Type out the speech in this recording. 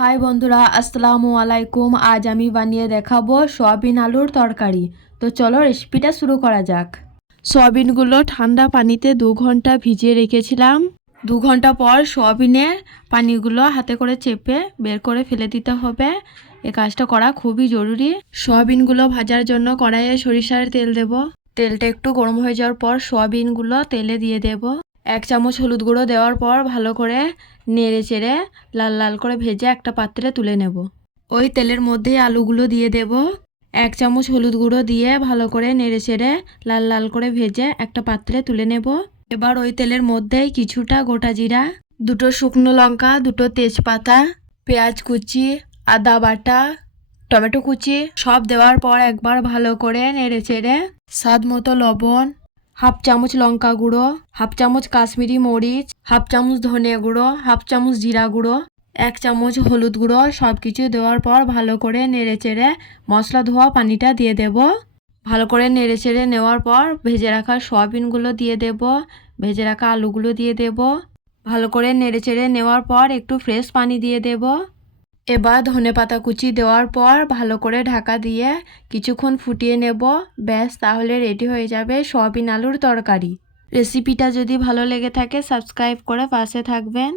High বন্ধুরা, আসসালামু আলাইকুম। আজ আমি বানিয়ে দেখাবো সয়াবিন আলুর তরকারি। তো চলো রেসিপিটা শুরু করা যাক। সয়াবিনগুলো ঠান্ডা পানিতে 2 ঘন্টা ভিজিয়ে রেখেছিলাম। 2 ঘন্টা পর সয়াবিনের পানিগুলো হাতে করে চেপে বের করে ফেলে দিতে হবে। এই কাজটা করা খুবই জরুরি। সয়াবিনগুলো ভাজার জন্য কড়াইয়ে সরিষার তেল দেব। তেলটা একটু গরম হয়ে যাওয়ার পর সয়াবিনগুলো তেলে দিয়ে দেব। 1 চামচ হলুদ গুঁড়ো দেওয়ার পর ভালো করে নেড়ে চেড়ে লাল লাল করে ভেজে একটা পাত্রে তুলে নেব। ওই তেলের মধ্যেই আলুগুলো দিয়ে দেব। 1 চামচ হলুদ গুঁড়ো দিয়ে ভালো করে নেড়ে চেড়ে লাল লাল করে ভেজে একটা পাত্রে তুলে নেব। এবার ওই তেলের মধ্যেই কিছুটা গোটা জিরা, 2টো শুকনো লঙ্কা, 2টো তেজপাতা, পেঁয়াজ কুচি, আদা বাটা, টমেটো কুচি সব দেওয়ার পর একবার ভালো করে নেড়ে চেড়ে স্বাদ মতো লবণ, 1/2 চামচ লঙ্কা গুঁড়ো, 1/2 চামচ কাশ্মীরি মরিচ, 1/2 চামচ ধনে গুঁড়ো, 1/2 চামচ জিরা গুঁড়ো, 1 চামচ হলুদ গুঁড়ো সব কিছু দেওয়ার পর ভালো করে নেড়ে চেড়ে মশলা ধোয়া পানিটা দিয়ে দেব। ভালো করে নেড়ে চেড়ে নেওয়ার পর ভেজে রাখা সয়াবিনগুলো দিয়ে দেব, ভেজে রাখা আলুগুলো দিয়ে দেব। ভালো করে নেড়ে চেড়ে নেওয়ার পর একটু ফ্রেশ পানি দিয়ে দেব। এবার ধনেপাতা কুচি দেওয়ার পর ভালো করে ঢাকা দিয়ে কিছুক্ষণ ফুটিয়ে নেব। ব্যাস, তাহলে রেডি হয়ে যাবে সয়াবিন আলুর তরকারি। রেসিপিটা যদি ভালো লেগে থাকে সাবস্ক্রাইব করে পাশে থাকবেন।